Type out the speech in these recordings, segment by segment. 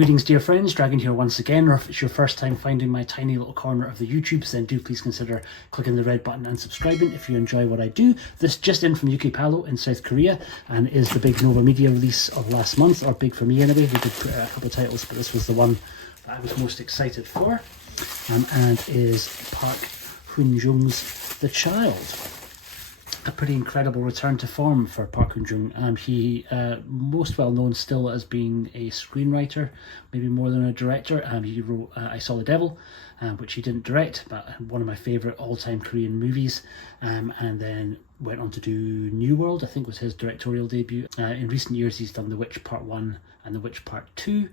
Greetings dear friends, Dragon here once again, or if it's your first time finding my tiny little corner of the YouTubes, then do please consider clicking the red button and subscribing if you enjoy what I do. This just in from UK Palo in South Korea and is the big Nova Media release of last month, or big for me anyway. We did put out a couple of titles, but this was the one that I was most excited for, and is Park Hoon-Jung's The Child. A pretty incredible return to form for Park Hoon-Jung. He most well known still as being a screenwriter, maybe more than a director. He wrote I Saw the Devil, which he didn't direct, but one of my favourite all-time Korean movies, and then went on to do New World, I think was his directorial debut. In recent years he's done The Witch Part 1 and The Witch Part 2,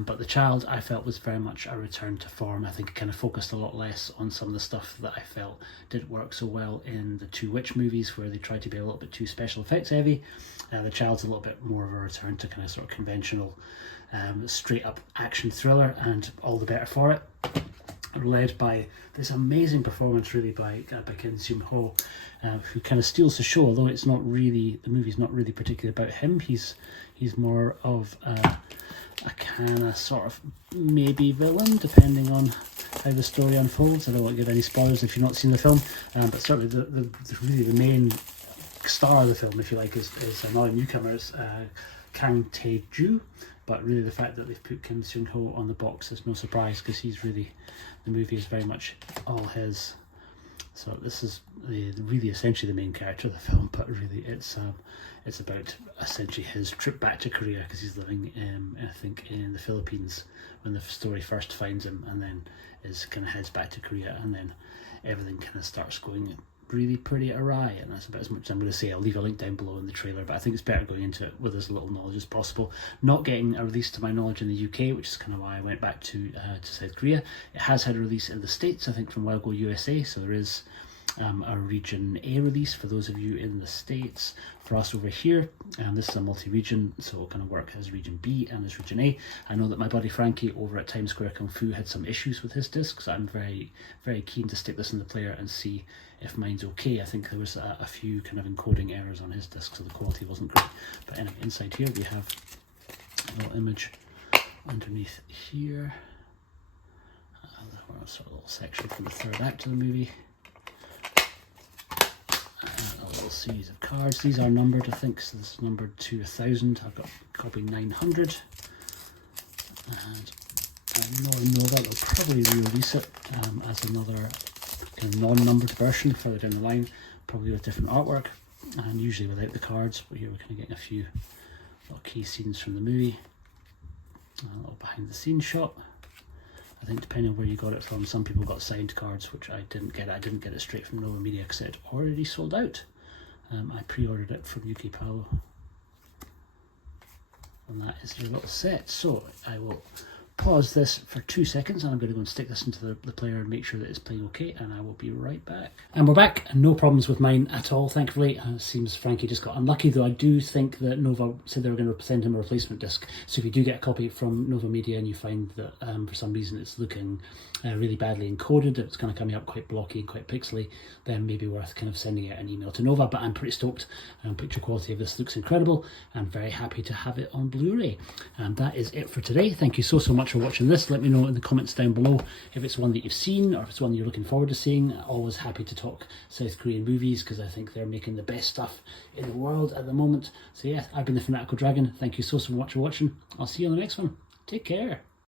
but The Child I felt was very much a return to form. I think it kind of focused a lot less on some of the stuff that I felt didn't work so well in the two Witch movies, where they tried to be a little bit too special effects heavy. The Child's a little bit more of a return to kind of sort of conventional straight up action thriller, and all the better for it. Led by this amazing performance really by Kim Seon-ho, who kind of steals the show, although it's not really, the movie's not really particularly about him. He's more of a kind of sort of maybe villain, depending on how the story unfolds. I don't want to give any spoilers if you've not seen the film, but certainly really the main star of the film, if you like, is another newcomer. It's Kang Tae-ju, but really the fact that they've put Kim Seon-ho on the box is no surprise, because he's really, the movie is very much all his. So this is really essentially the main character of the film, but really it's about essentially his trip back to Korea, because he's living I think in the Philippines when the story first finds him, and then kind of heads back to Korea, and then everything kind of starts going really pretty awry, and that's about as much as I'm going to say. I'll leave a link down below in the trailer, but I think it's better going into it with as little knowledge as possible. Not getting a release to my knowledge in the UK, which is kind of why I went back to South Korea. It has had a release in the States, I think, from Well Go USA, so there is a region A release for those of you in the States. For us over here, this is a multi-region, so it'll kind of work as region B and as region A. I know that my buddy Frankie over at Times Square Kung Fu had some issues with his disc, so I'm very, very keen to stick this in the player and see if mine's okay. I think there was a few kind of encoding errors on his disc, so the quality wasn't great. But anyway, inside here we have a little image underneath here. Sort of little section from the third act of the movie. And a little series of cards. These are numbered, I think, so this is numbered to 1000. I've got copy 900. And I know that they'll probably re-release it as another kind of non-numbered version further down the line, probably with different artwork, and usually without the cards. But here we're kind of getting a few little key scenes from the movie, a little behind the scenes shot. I think depending on where you got it from, some people got signed cards, which I didn't get. I didn't get it straight from Nova Media because it had already sold out. I pre-ordered it from UK Palo, and that is your little set. So I will pause this for 2 seconds, and I'm going to go and stick this into the player and make sure that it's playing okay, and I will be right back. And we're back, and no problems with mine at all, thankfully. It seems Frankie just got unlucky, though I do think that Nova said they were going to send him a replacement disc. So if you do get a copy from Nova Media and you find that for some reason it's looking really badly encoded, it's kind of coming up quite blocky and quite pixely, then maybe worth kind of sending out an email to Nova. But I'm pretty stoked. Picture quality of this looks incredible. I'm very happy to have it on Blu-ray. And that is it for today. Thank you so much for watching this. Let me know in the comments down below if it's one that you've seen, or if it's one you're looking forward to seeing. Always happy to talk South Korean movies, because I think they're making the best stuff in the world at the moment. So yeah, I've been the Fanatical Dragon. Thank you so much for watching. I'll see you on the next one. Take care.